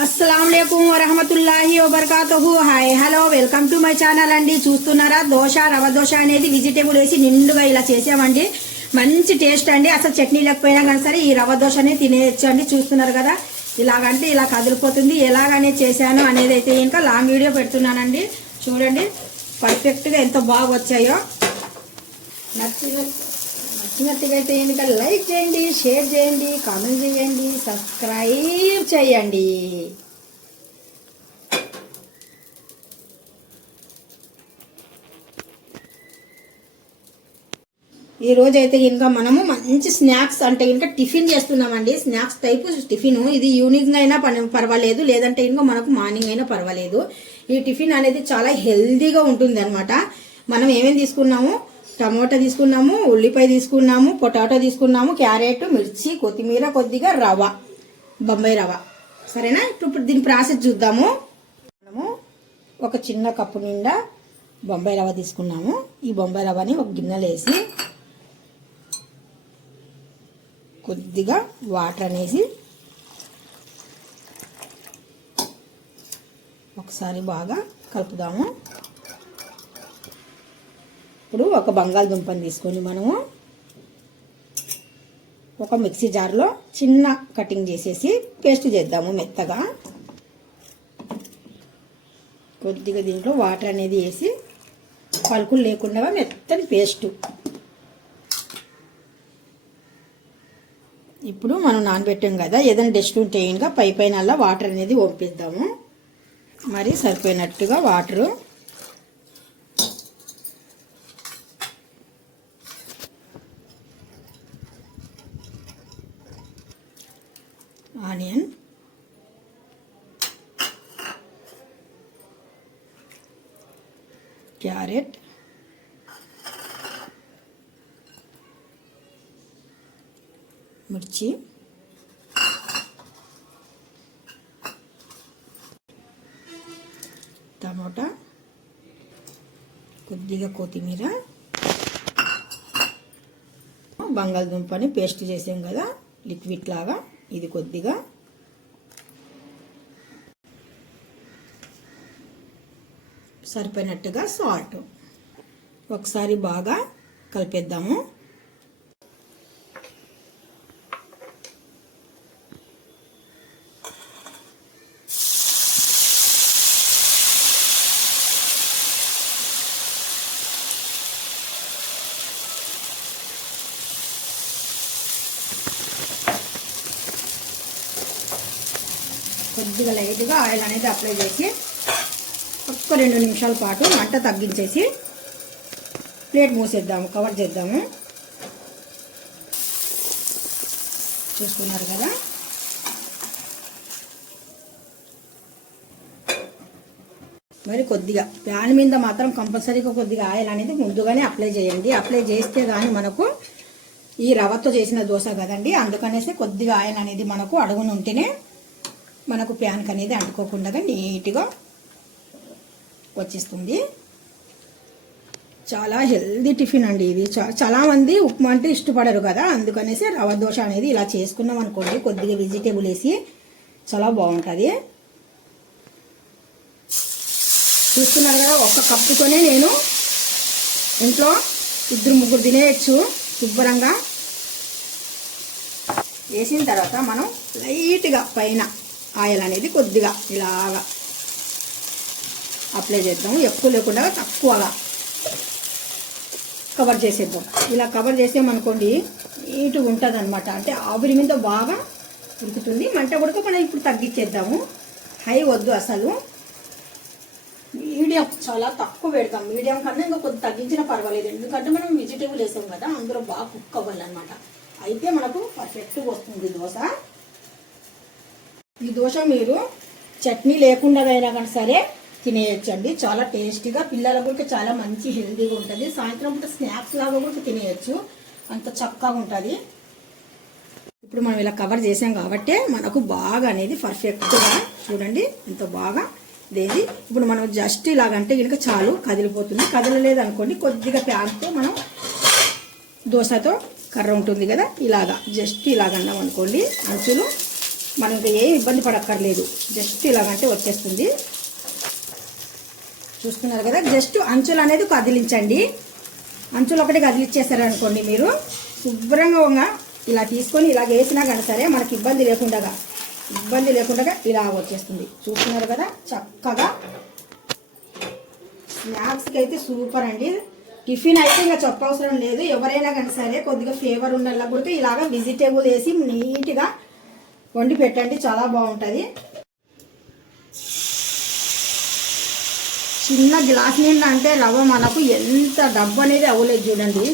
అస్సలం వరహమతుల్లాహి వబర్కాతుహు hi hello welcome to my channel అండి చూస్తున్నారా? దోశ రవ దోశ అనేది వెజిటేబుల్ వేసి నిండుగా ఇలా చేసామండి. మంచి టేస్ట్ అండి. అసలు చట్నీ లేకపోయినా కానీ సరే ఈ రవ దోశనే తినేయచ్చు అండి. చూస్తున్నారు కదా? ఇలాగంటే ఇలా కదిలిపోతుంది. ఎలాగనే చేశాను అనేది అయితే ఇంకా లాంగ్ వీడియో పెడుతున్నానండి. చూడండి పర్ఫెక్ట్గా ఎంత బాగా వచ్చాయో నచ్చిన నచ్చినట్టుగా అయితే ఇంకా లైక్ చేయండి షేర్ చేయండి కామెంట్ చేయండి సబ్స్క్రైబ్ చేయండి. ఈ రోజు అయితే ఇంకా మనము మంచి స్నాక్స్ అంటే ఇంకా టిఫిన్ చేస్తున్నామండి. Snacks type tiffin. ఇది ఈవినింగ్ అయినా పని పర్వాలేదు. లేదంటే ఇంకా మనకు మార్నింగ్ అయినా పర్వాలేదు. ఈ టిఫిన్ అనేది చాలా హెల్దీగా ఉంటుంది అనమాట మనం ఏమేమి తీసుకున్నాము? టమోటా తీసుకున్నాము ఉల్లిపాయ తీసుకున్నాము పొటాటో తీసుకున్నాము క్యారెట్ మిర్చి కొత్తిమీర కొద్దిగా రవ బొంబాయి రవ సరేనా? ఇప్పుడు దీని ప్రాసెస్ చూద్దాము. మనము ఒక చిన్న కప్పు నిండా బొంబాయి రవ తీసుకున్నాము. ఈ బొంబాయి రవని ఒక గిన్నెలో వేసి కొద్దిగా వాటర్ అనేసి ఒకసారి బాగా కలుపుదాము. ఇప్పుడు ఒక బంగాళదుంపని తీసుకొని మనము ఒక మిక్సీ జార్లో చిన్న కటింగ్ చేసేసి పేస్ట్ చేద్దాము మెత్తగా. కొద్దిగా దీంట్లో వాటర్ అనేది వేసి పలుకులు లేకుండా మెత్తని పేస్టు. ఇప్పుడు మనం నానబెట్టాం కదా ఏదైనా డస్ట్ ఉంటే ఇంకా పై పైన అలా వాటర్ అనేది పంపిద్దాము మరి సరిపోయినట్టుగా వాటరు ఆనియన్. క్యారెట్. మిర్చి. టమోటా. కొద్దిగా కొత్తిమీర. బంగాళదుంపని పేస్ట్ చేసాం కదా లిక్విడ్ లాగా. ఇది కొద్దిగా. సరిపోయినట్టుగా సాల్ట్. ఒకసారి బాగా కలిపేద్దాము. కొద్దిగా లైట్గా ఆయిల్ అనేది అప్లై చేసి ఒక్క రెండు నిమిషాల పాటు మంట తగ్గించేసి ప్లేట్ మూసేద్దాము కవర్ చేద్దాము. చూసుకున్నారు కదా? మరి కొద్దిగా ప్యాన్ మీద మాత్రం కంపల్సరీగా కొద్దిగా ఆయిల్ అనేది ముందుగానే అప్లై చేయండి. అప్లై చేస్తే కానీ మనకు ఈ రవ్వతో చేసిన దోశ కదండి అందుకనేసి కొద్దిగా ఆయిల్ అనేది మనకు అడుగునుంటేనే ఉంటేనే మనకు ప్యాన్కి అనేది అంటుకోకుండా నీట్గా వచ్చేస్తుంది. చాలా హెల్దీ టిఫిన్ అండి ఇది. చాలా మంది ఉప్మా అంటే ఇష్టపడరు కదా అందుకనేసి రవ్వ దోశ అనేది ఇలా చేసుకున్నాం అనుకోండి కొద్దిగా వెజిటేబుల్ వేసి చాలా బాగుంటుంది. చూస్తున్నారు కదా ఒక కప్పుతోనే నేను ఇంట్లో ఇద్దరు ముగ్గురు తినేయచ్చు శుభ్రంగా. వేసిన తర్వాత మనం లైట్గా పైన ఆయిల్ అనేది కొద్దిగా ఇలాగా అప్లై చేద్దాము. ఎక్కువ లేకుండా తక్కువగా కవర్ చేసేద్దాం. ఇలా కవర్ చేసామనుకోండి నీట్గా ఉంటుంది అనమాట అంటే ఆవిరి మీద బాగా ఉడుకుతుంది మంట ఉడక మనం ఇప్పుడు తగ్గించేద్దాము. హై వద్దు అసలు. మీడియం చాలా తక్కువ పెడతాం. మీడియం కన్నా ఇంకా కొద్ది తగ్గించినా పర్వాలేదు. ఎందుకంటే మనం వెజిటేబుల్ వేసాం కదా అందులో బాగా కుక్ అవ్వాలన్నమాట. అయితే మనకు పర్ఫెక్ట్గా వస్తుంది దోశ. ఈ దోశ మీరు చట్నీ లేకుండా అయినా కానీ సరే తినేయచ్చండి. చాలా టేస్టీగా పిల్లలకు కూడా చాలా మంచి హెల్తీగా ఉంటుంది. సాయంత్రం పూట స్నాక్స్ లాగా కూడా తినేయచ్చు. అంత చక్కగా ఉంటుంది. ఇప్పుడు మనం ఇలా కవర్ చేసాం కాబట్టి మనకు బాగా అనేది పర్ఫెక్ట్గా చూడండి ఎంత బాగా దేది ఇప్పుడు మనం జస్ట్ ఇలాగంటే కనుక చాలు కదిలిపోతుంది. కదలలేదు అనుకోండి కొద్దిగా ప్యాన్తో మనం దోశతో కర్ర ఉంటుంది కదా ఇలాగా. జస్ట్ ఇలాగన్నాం అనుకోండి అంచులు మనం ఇంకా ఏం ఇబ్బంది పడక్కర్లేదు. జస్ట్ ఇలాగంటే వచ్చేస్తుంది. చూస్తున్నారు కదా జస్ట్ అంచులు అనేది కదిలించండి అంచులు ఒకటి కదిలిచ్చేసారు అనుకోండి మీరు. శుభ్రంగా ఇలా తీసుకొని ఇలా వేసినా కానీ సరే మనకి ఇబ్బంది లేకుండా ఇబ్బంది లేకుండా ఇలా వచ్చేస్తుంది. చూస్తున్నారు కదా చక్కగా. స్నాక్స్కి అయితే సూపర్ అండి. టిఫిన్ అయితే ఇంకా చెప్పవసరం లేదు. ఎవరైనా కానీ సరే కొద్దిగా ఫ్లేవర్ ఉండాలి కూడా ఇలాగ వెజిటేబుల్ వేసి నీట్గా వండి పెట్టండి చాలా బాగుంటుంది. చిన్న గ్లాస్ నిండా అంటే రవ్వ మనకు ఎంత డబ్బు అనేది అవ్వలేదు చూడండి.